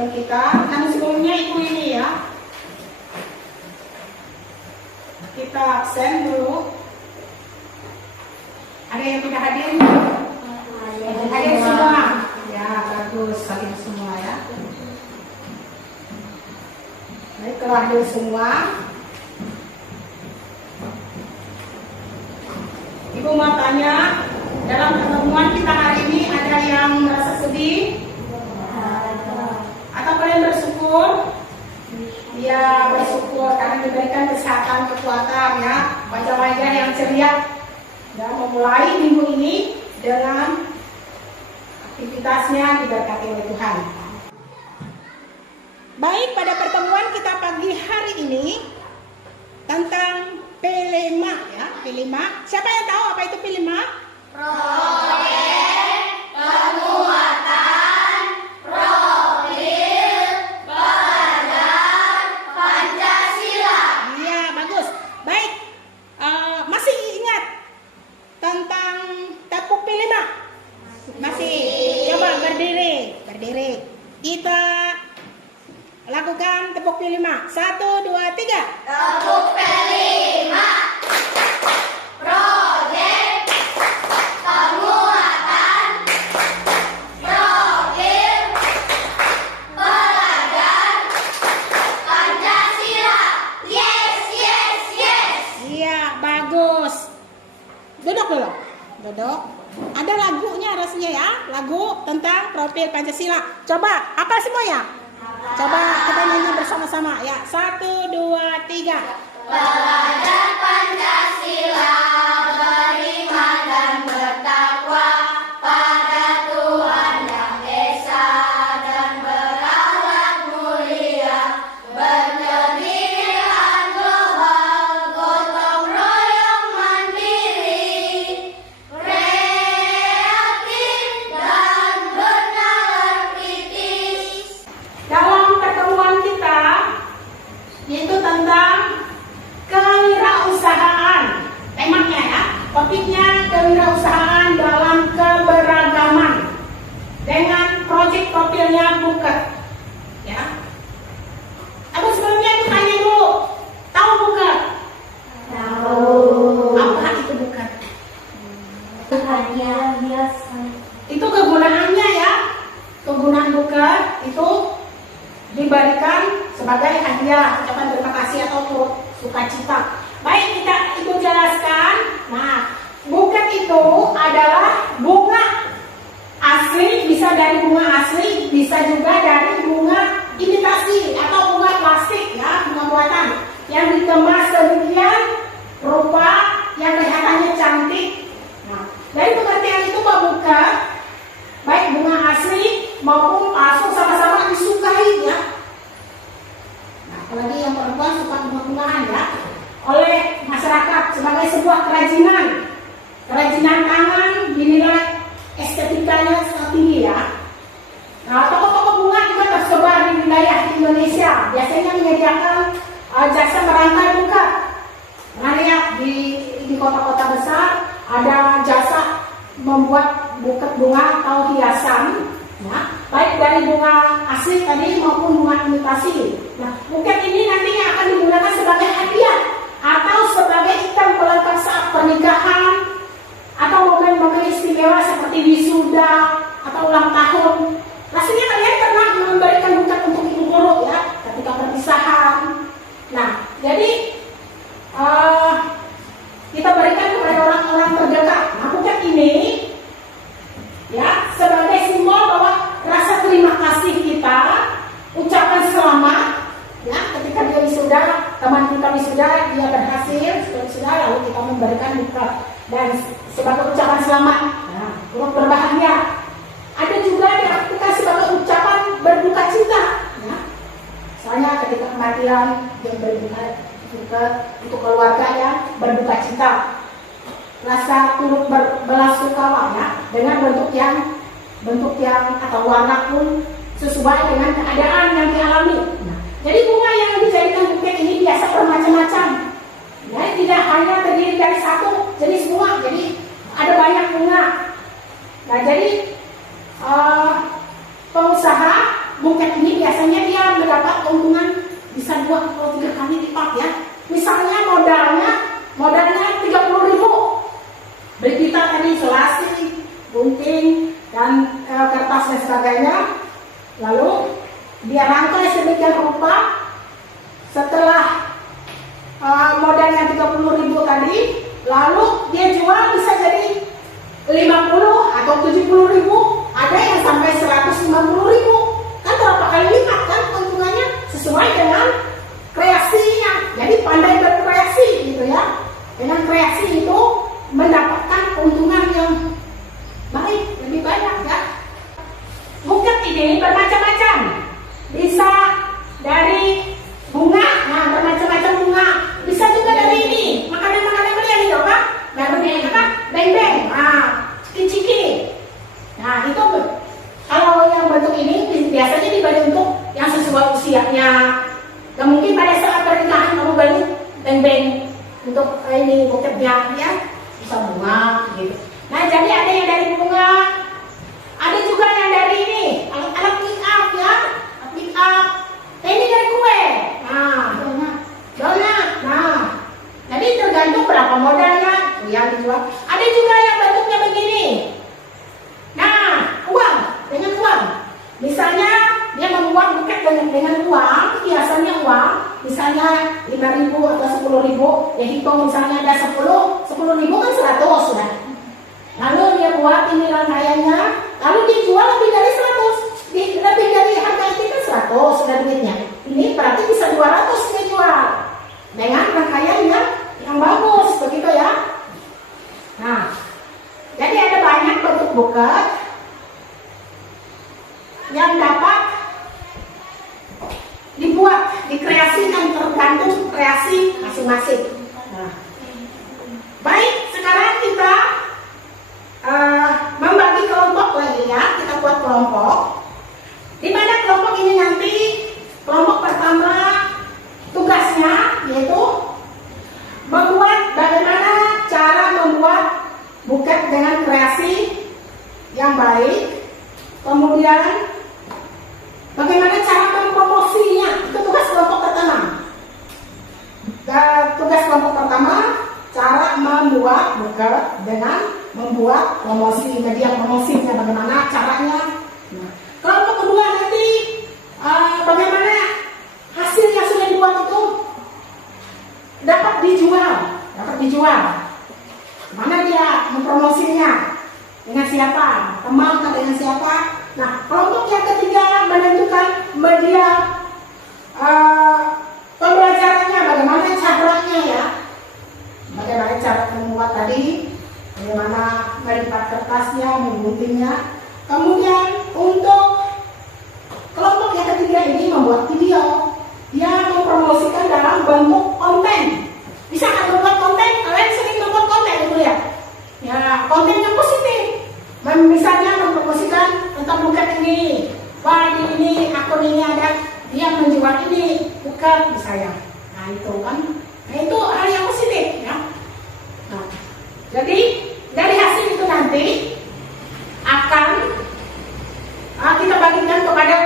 teman kita. Namun sebelumnya ibu ini ya, kita absen dulu. Ada yang tidak hadir? Hadir semua. Ya, bagus, hadir semua ya. Baik, kalau hadir semua, Ibu mau tanya, dalam pertemuan kita hari ini ada yang merasa sedih? Atau kalian bersyukur? Ya, bersyukur karena diberikan kesehatan, kekuatan ya, wajah-wajah yang ceria dan memulai minggu ini dengan aktivitasnya diberkati oleh Tuhan. Baik, pada pertemuan kita pagi hari ini tentang P5 ya, P5. Siapa yang tahu apa itu P5? Proyek penguatan profil pelajar Pancasila. Iya, bagus. Baik, masih ingat tentang tepuk P5? Masih. Coba berdiri. Kita lakukan tepuk P5. 1, 2, 3. Tepuk P5. Proyek penguatan profil pelajar Pancasila. Yes, yes, yes. Iya, bagus. Duduk. Ada lagunya rasanya ya, lagu tentang profil Pancasila. Coba, apa semuanya? Coba kita nyanyi bersama-sama ya. 1, 2, 3. Pelajar Pancasila beriman dan bertakwa pada Tuhan Yang Esa dan berakhlak mulia, berkeadilan global, gotong royong mandiri, kreatif dan bernalar kritis. Dalam pertemuan kita yaitu tentang kewirausahaan. Temanya ya, topiknya kewirausahaan dalam keberagaman dengan proyek profilnya Buket. Ya. Aku sebelumnya aku tanya dulu, tahu Buket? Tahu. Apa itu Buket? Hadiah biasa. Itu kegunaannya ya. Kegunaan Buket itu diberikan sebagai hadiah, ucapan terima kasih atau turut sukacita. Baik, kita itu jelaskan. Nah, Buket itu adalah bunga asli, bisa dari bunga asli, bisa juga dari bunga imitasi atau bunga plastik ya, bunga buatan yang dikemas sedemikian rupa yang kelihatannya cantik. Nah, dari pengertian itu Pak Buket, baik bunga asli maupun palsu sama-sama disukai ya. Nah, apalagi yang perempuan suka bunga-bungaan ya, oleh masyarakat sebagai sebuah kerajinan tangan, dinilai estetikanya sangat tinggi ya. Nah, toko-toko bunga juga tersebar di wilayah Indonesia, biasanya menyediakan jasa merangkai buket. Nah, lihat di kota-kota besar ada jasa membuat buket bunga atau hiasan ya, baik dari bunga asli tadi maupun bunga imitasi. Nah, buket ini nantinya akan digunakan sebagai hadiah atau sebagai item pelengkap saat pernikahan atau momen-momen istimewa seperti wisuda atau ulang tahun. Rasanya kalian pernah memberikan buket untuk ibu guru ya ketika perpisahan. Nah, jadi kita berikan kepada orang-orang terdekat. Nah, buket ini ya sebagai simbol bahwa rasa terima kasih kita, ucapan selamat ya ketika dia wisuda, teman kita wisuda, dia berhasil wisuda, lalu kita memberikan buket dan sebagai ucapan selamat, nah, turut berbahagia. Ada juga diartikan sebagai ucapan berduka cita ya. Misalnya ketika kematian dia berduka untuk keluarga yang berduka cita, rasa turut berbelasungkawa ya, dengan bentuk yang atau warna pun sesuai dengan keadaan yang dialami. Nah, jadi bunga yang dijadikan buket ini biasa bermacam-macam. Ya, tidak hanya terdiri dari satu jenis bunga, jadi ada banyak bunga. Nah, jadi pengusaha buket ini biasa 70.000, ada yang sampai 150.000. Kan berapa kali lipat kan keuntungannya sesuai dengan kreasinya. Jadi pandai berkreasi gitu ya. Dengan kreasi itu mendapatkan keuntungan yang baik, lebih banyak ya. Buket ini bermacam-macam. Bisa dari bunga, nah bermacam-macam bunga. Bisa juga dari ini, makanan-makanan kalian itu apa? Dari apa? Beng-beng, ciki-ciki. Nah itu kalau yang bentuk ini biasanya dibeli untuk yang sesuai usianya. Dan mungkin pada saat pernikahan kamu beli beng-beng untuk ini buketnya ya, bisa bunga gitu. Nah jadi ada yang dari bunga, ada juga yang dari ini alat make up ya, alat make up. Nah ini dari kue, donat. Nah jadi tergantung berapa modalnya yang dijual. Ada juga yang bentuknya begini. Nah uang, dengan uang. Misalnya dia membuat buket dengan uang, hiasannya uang, misalnya 5.000 atau 10.000, ya hitung misalnya ada 10.000 kan 100 sudah. Lalu dia buat ini rangkaiannya, lalu dijual lebih dari 100, lebih dari harga itu kan 100 sudah duitnya. Ini berarti bisa 200 dia jual dengan rangkaiannya yang bagus, begitu ya. Nah, jadi ada banyak bentuk buket yang dapat dibuat, dikreasikan tergantung kreasi masing-masing. Nah, baik, sekarang kita membagi kelompok lagi ya. Kita buat kelompok. Di mana kelompok ini nanti kelompok pertama tugasnya yaitu membuat bagaimana cara membuat buket dengan kreasi yang baik. Kemudian bagaimana cara mempromosinya, itu tugas kelompok pertama. Dan tugas kelompok pertama, cara membuat buket dengan membuat promosi, media promosinya, bagaimana caranya. Nah, kelompok kedua nanti bagaimana hasil yang sudah dibuat itu dapat dijual. Mana dia mempromosinya, dengan siapa, teman atau dengan siapa. Nah, kelompok yang ketiga menentukan media pembelajarannya, bagaimana caranya ya, bagaimana cara membuat tadi, bagaimana melipat kertasnya, mengguntingnya. Kemudian untuk kelompok yang ketiga ini membuat video, dia mempromosikan dalam bentuk konten. Bisa nggak membuat konten? Kalian sering membuat konten itu ya? Ya, konten yang positif. Misalnya mempromosikan tentang buket ini, wah ini akun ini ada, dia menjual ini buket misalnya. Nah itu kan, nah itu hal yang positif ya. Nah, jadi dari hasil itu nanti akan kita bagikan kepada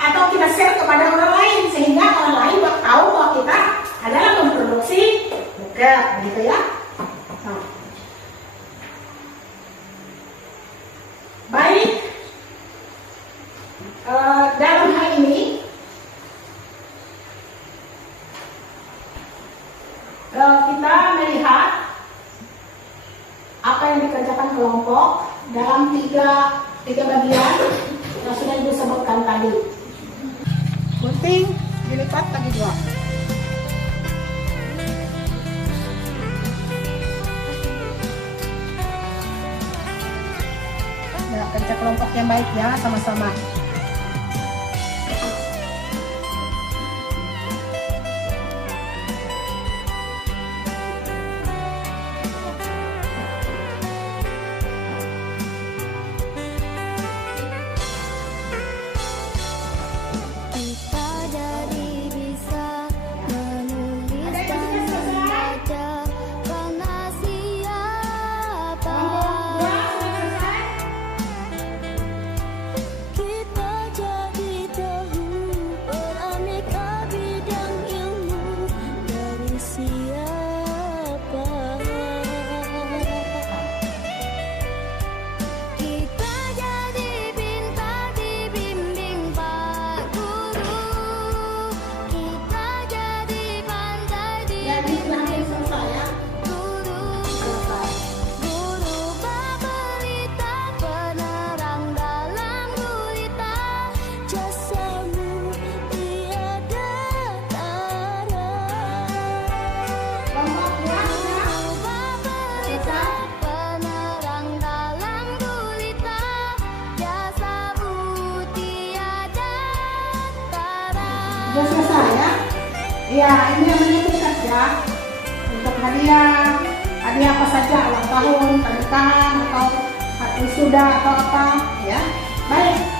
atau kita share kepada orang lain sehingga orang lain tahu bahwa kita adalah memproduksi buket, begitu ya. Nah. Baik, dalam hal ini kita melihat apa yang dikerjakan kelompok dalam tiga bagian yang sudah Ibu sebutkan tadi. Gunting, dilipat lagi dua. Ya, kerja kelompok yang baik ya, sama-sama. Kita Iya, ini namanya tugas ya. Untuk hadiah apa saja, ulang tahun, pernikahan atau wisuda atau apa ya. Baik.